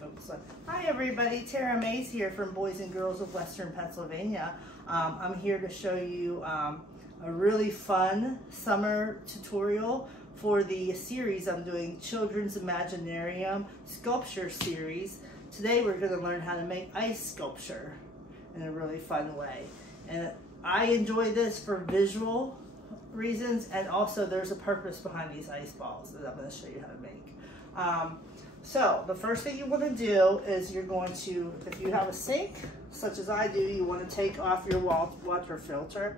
focus on. Hi everybody, Terra Mays here from Boys and Girls of Western Pennsylvania. I'm here to show you a really fun summer tutorial for the series I'm doing, Children's Imaginarium Sculpture Series. Today we're going to learn how to make ice sculpture in a really fun way. And I enjoy this for visual reasons, and also there's a purpose behind these ice balls that I'm going to show you how to make. So the first thing you want to do is you're going to, if you have a sink such as I do, you want to take off your water filter.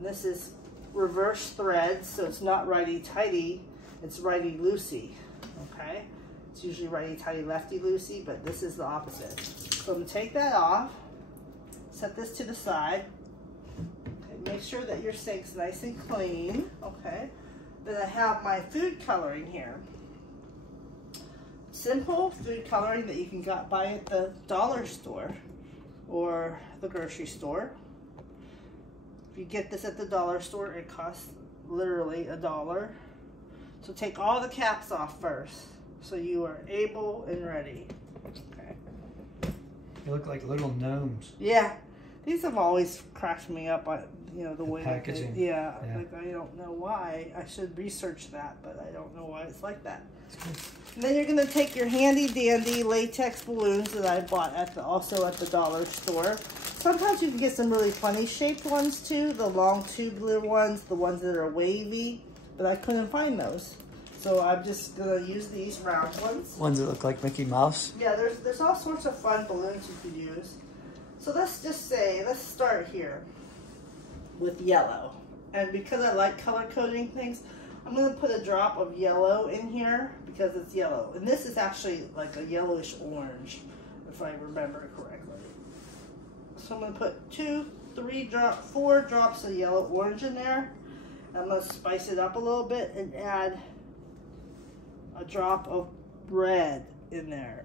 This is reverse thread, so it's not righty-tighty, it's righty-loosey, okay? It's usually righty-tighty, lefty-loosey, but this is the opposite. So I'm going to take that off, set this to the side. Okay, make sure that your sink's nice and clean, okay? Then I have my food coloring here. Simple food coloring that you can buy at the dollar store or the grocery store. If you get this at the dollar store, it costs literally $1. So take all the caps off first, so you are able and ready. Okay. They look like little gnomes. Yeah, these have always cracked me up. You know, the way packaging. Yeah, like I don't know why. I should research that, but I don't know why it's like that. And then you're going to take your handy dandy latex balloons that I bought also at the dollar store. Sometimes you can get some really funny shaped ones too, the long tubular ones, the ones that are wavy, but I couldn't find those. So I'm just going to use these round ones. Ones that look like Mickey Mouse? Yeah, there's all sorts of fun balloons you could use. So let's just say, let's start here with yellow. And because I like color coding things, I'm going to put a drop of yellow in here because it's yellow. And this is actually like a yellowish orange, if I remember correctly. So I'm going to put 4 drops of yellow orange in there. I'm going to spice it up a little bit and add a drop of red in there.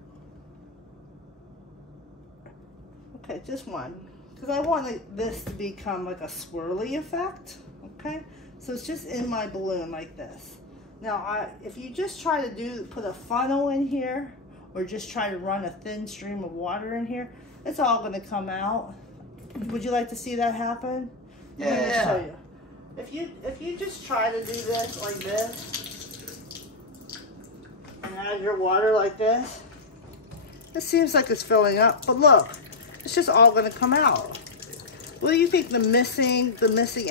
Okay, just one. Because I wanted this to become like a swirly effect, okay? So it's just in my balloon like this. Now, if you just try to put a funnel in here, or just try to run a thin stream of water in here, it's all going to come out. Would you like to see that happen? Yeah. Let me show you. If you just try to do this like this, and add your water like this, it seems like it's filling up, but look, it's just all going to come out. What do you think the missing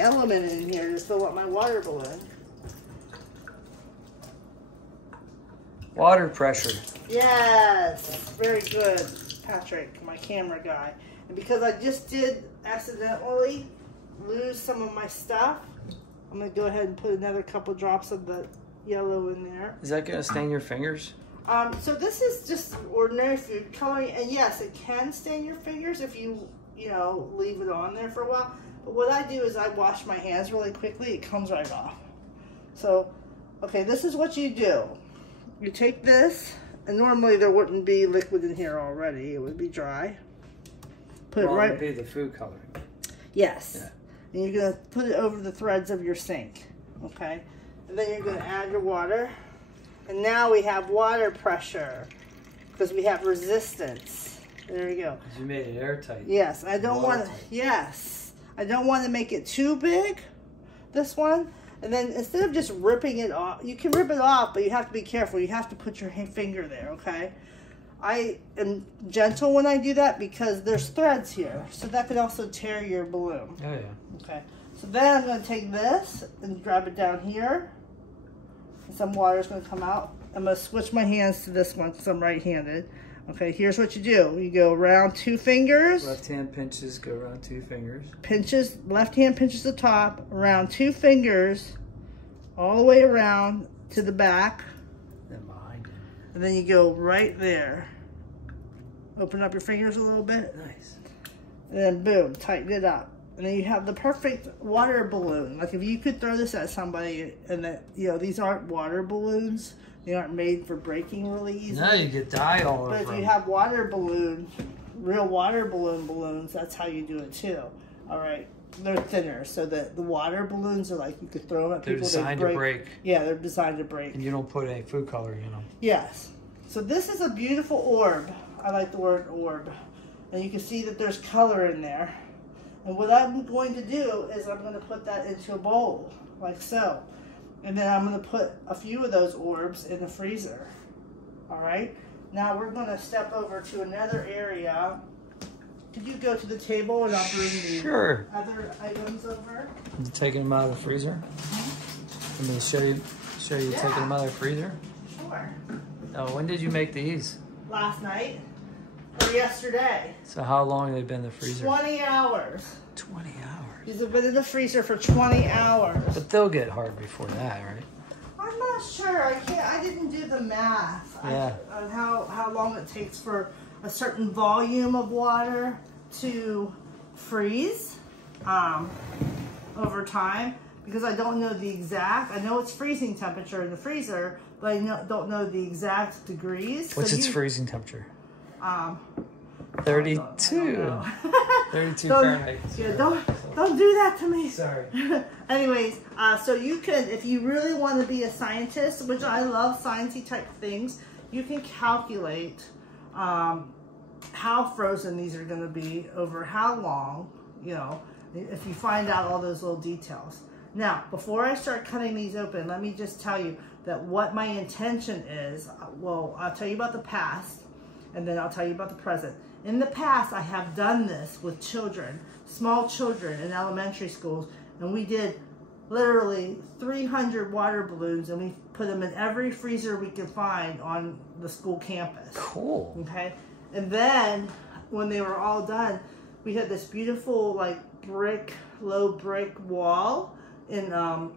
element in here to fill up my water balloon? Water pressure. Yes, very good, Patrick, my camera guy. And because I just did accidentally lose some of my stuff, I'm going to go ahead and put another couple drops of the yellow in there. Is that going to stain your fingers? So this is just ordinary food coloring, and yes, it can stain your fingers if you leave it on there for a while. But what I do is I wash my hands really quickly. It comes right off. So, okay, this is what you do. You take this, and normally there wouldn't be liquid in here already. It would be dry. Put it right. It would be the food coloring. Yes. Yeah. And you're going to put it over the threads of your sink. Okay. And then you're going to add your water. And now we have water pressure because we have resistance. There you go. Because you made it airtight. Yes, I don't want to. Yes, I don't want to make it too big. This one, and then instead of just ripping it off, you can rip it off, but you have to be careful. You have to put your finger there. Okay. I am gentle when I do that because there's threads here, so that could also tear your balloon. Oh yeah. Okay. So then I'm going to take this and grab it down here. Some water is going to come out. I'm going to switch my hands to this one because I'm right-handed. Okay, here's what you do. You go around 2 fingers. Left hand pinches, go around 2 fingers. Pinches, left hand pinches the top, around 2 fingers, all the way around to the back. Then behind it. And then you go right there. Open up your fingers a little bit. Nice. And then boom, tighten it up. And then you have the perfect water balloon. Like if you could throw this at somebody and that, these aren't water balloons. They aren't made for breaking really easily. No, you get dye all over. But if you have water balloons, real water balloons, that's how you do it too. All right. They're thinner, so that the water balloons are like you could throw them at people. They're designed to break. Yeah, they're designed to break. And you don't put any food coloring in them. Yes. So this is a beautiful orb. I like the word orb. And you can see that there's color in there. And what I'm going to do is I'm going to put that into a bowl, like so. And then I'm going to put a few of those orbs in the freezer. All right? Now we're going to step over to another area. Could you go to the table and I'll bring the other items over? You taking them out of the freezer? Let me show you taking them out of the freezer? Sure. Oh, when did you make these? Last night or yesterday. So how long have they been in the freezer? 20 hours. 20 hours. These have been in the freezer for 20 hours. But they'll get hard before that, right? I'm not sure. I didn't do the math on how long it takes for a certain volume of water to freeze over time, because I don't know the exact. I know it's freezing temperature in the freezer, but I don't know the exact degrees. What's its freezing temperature? 32. 32 Fahrenheit. Yeah, don't do that to me. Sorry. Anyways, so you can, if you really want to be a scientist, which I love sciencey type things, you can calculate how frozen these are going to be over how long, you know, if you find out all those little details. Now, before I start cutting these open, let me just tell you that what my intention is. Well, I'll tell you about the past, and then I'll tell you about the present. In the past, I have done this with children, small children in elementary schools, and we did literally 300 water balloons, and we put them in every freezer we could find on the school campus. Cool. Okay, and then when they were all done, we had this beautiful like low brick wall in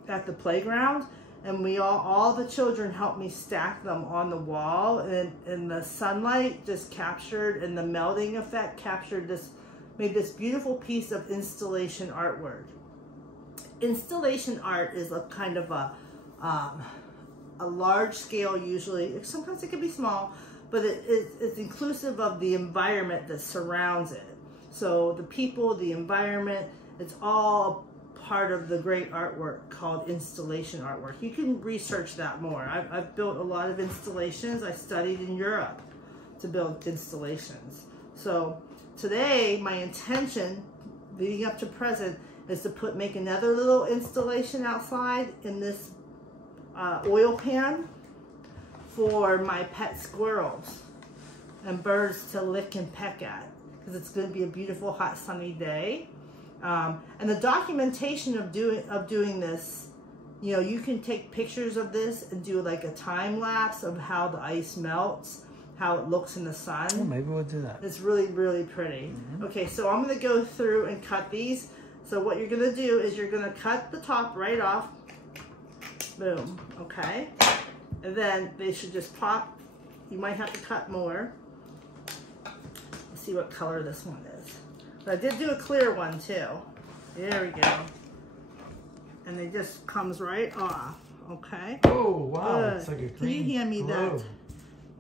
at the playground, and we all the children helped me stack them on the wall, and the sunlight just captured, and the melting effect captured this, made this beautiful piece of installation artwork. Installation art is a kind of a large scale, usually. Sometimes it can be small, but it's inclusive of the environment that surrounds it. So the people, the environment, it's all part of the great artwork called installation artwork. You can research that more. I've built a lot of installations. I studied in Europe to build installations. So today, my intention, leading up to present, is to make another little installation outside in this oil pan for my pet squirrels and birds to lick and peck at, because it's going to be a beautiful, hot, sunny day. And the documentation of doing this, you know, you can take pictures of this and do like a time lapse of how the ice melts, how it looks in the sun. Oh, maybe we'll do that. It's really, really pretty. Mm-hmm. Okay, so I'm going to go through and cut these. So what you're going to do is you're going to cut the top right off. Boom. Okay. And then they should just pop. You might have to cut more. Let's see what color this one is. But I did do a clear one too. There we go. And it just comes right off. Okay. Oh, wow. Good. It's like a green Can you hand me glow. that?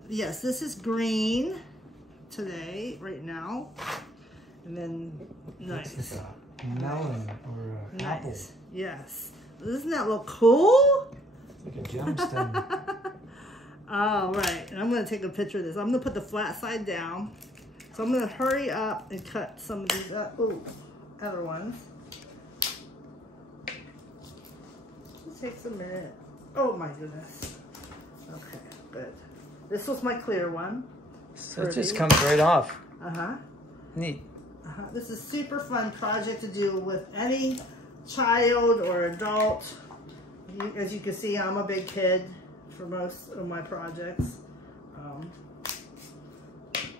Yes, this is green today, right now. And then, nice. It's like a melon or an apple. Nice. Yes. Doesn't that look cool? It's like a gemstone. All right. And I'm going to take a picture of this. I'm going to put the flat side down. So I'm going to hurry up and cut some of these other ones. It takes a minute. Oh my goodness. Okay, good. This was my clear one. So it just comes right off. Uh-huh. Neat. This is a super fun project to do with any child or adult. As you can see, I'm a big kid for most of my projects.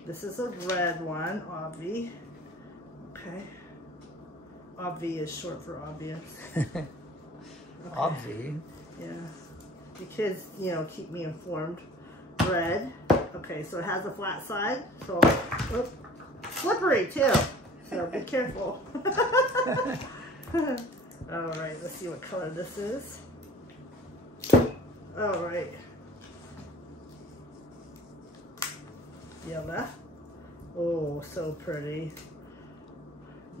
This is a red one, Obvi. Okay. Obvi is short for obvious. Okay. Obvi. Yeah. The kids, you know, keep me informed. Red. Okay, so it has a flat side. So, oh, slippery too. So be careful. All right, let's see what color this is. All right. Yellow. Oh, so pretty.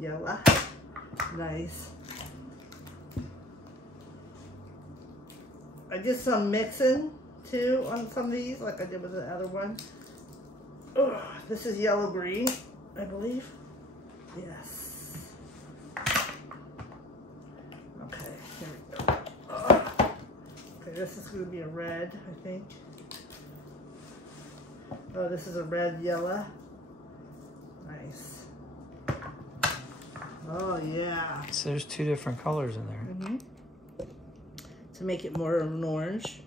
Yellow. Nice. I did some mixing too on some of these, like I did with the other one. Oh, this is yellow green, I believe. Yes. Okay, here we go. Okay, this is going to be a red, I think. Oh, this is a red yellow. Nice. Oh, yeah. So there's 2 different colors in there. Mm-hmm. To make it more of an orange.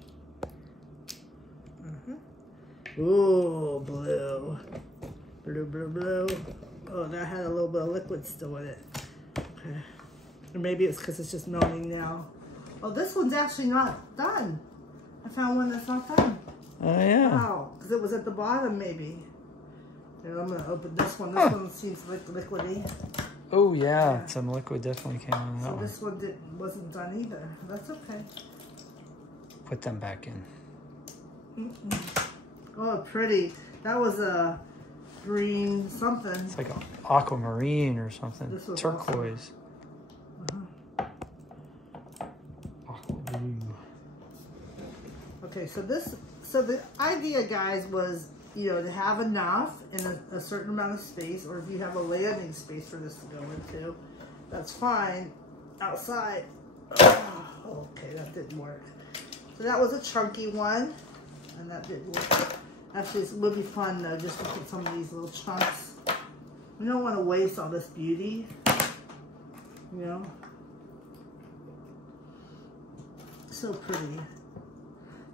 Ooh, blue. Blue, blue, blue. Oh, that had a little bit of liquid still in it. Okay. Or maybe it's because it's just melting now. Oh, this one's actually not done. I found one that's not done. Oh, yeah. Wow, because it was at the bottom, maybe. Here, I'm going to open this one. This one seems liquidy. Oh, yeah. Some liquid definitely came on that So one. this one wasn't done either. That's okay. Put them back in. Oh, pretty. That was a green something. It's like an aquamarine or something. This was Turquoise. Aqua blue. Okay, so the idea, guys, was, you know, to have enough in a certain amount of space, or if you have a landing space for this to go into, that's fine. Outside. Oh, okay, that didn't work. So that was a chunky one, and that didn't work. Actually, it would be fun, though, just to put some of these little chunks. We don't want to waste all this beauty, you know. So pretty.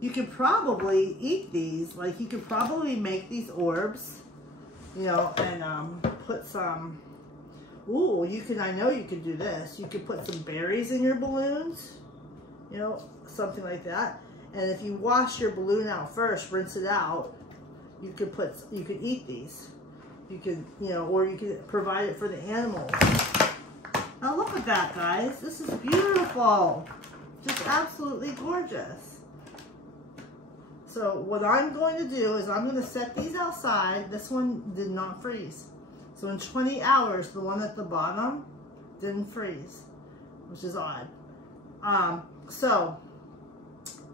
You could probably eat these. Like, you could probably make these orbs, you know, and put some, ooh, you can, I know you could do this. You could put some berries in your balloons, you know, something like that. And if you wash your balloon out first, rinse it out, you could eat these. You could, you know, or you could provide it for the animals. Now look at that, guys. This is beautiful. Just absolutely gorgeous. So what I'm going to do is I'm going to set these outside. This one did not freeze. So in 20 hours, the one at the bottom didn't freeze, which is odd. So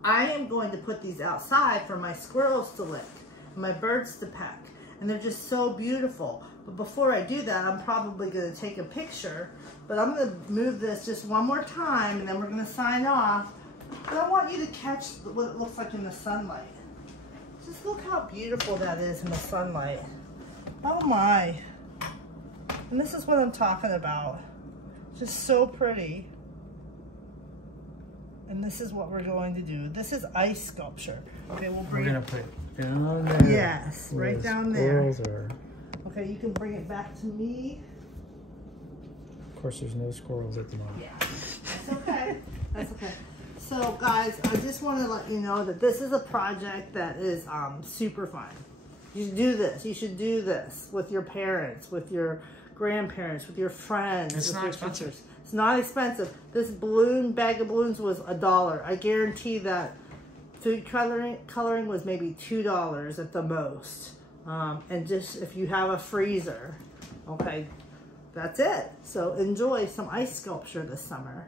I am going to put these outside for my squirrels to lick, and my birds to peck, and they're just so beautiful. But before I do that, I'm probably going to take a picture, but I'm going to move this just one more time, and then we're going to sign off. But I want you to catch what it looks like in the sunlight. Just look how beautiful that is in the sunlight. Oh my. And this is what I'm talking about. Just so pretty. And this is what we're going to do. This is ice sculpture. Okay, we'll bring We're going to put it down there. Yes, right down there. Are. Okay, you can bring it back to me. Of course, there's no squirrels at the moment. Yeah, that's okay. That's okay. So, guys, I just want to let you know that this is a project that is super fun. You should do this. You should do this with your parents, with your grandparents, with your friends. It's not expensive. Teachers. It's not expensive. This bag of balloons was $1. I guarantee that food coloring was maybe $2 at the most. And just if you have a freezer, okay, that's it. So enjoy some ice sculpture this summer.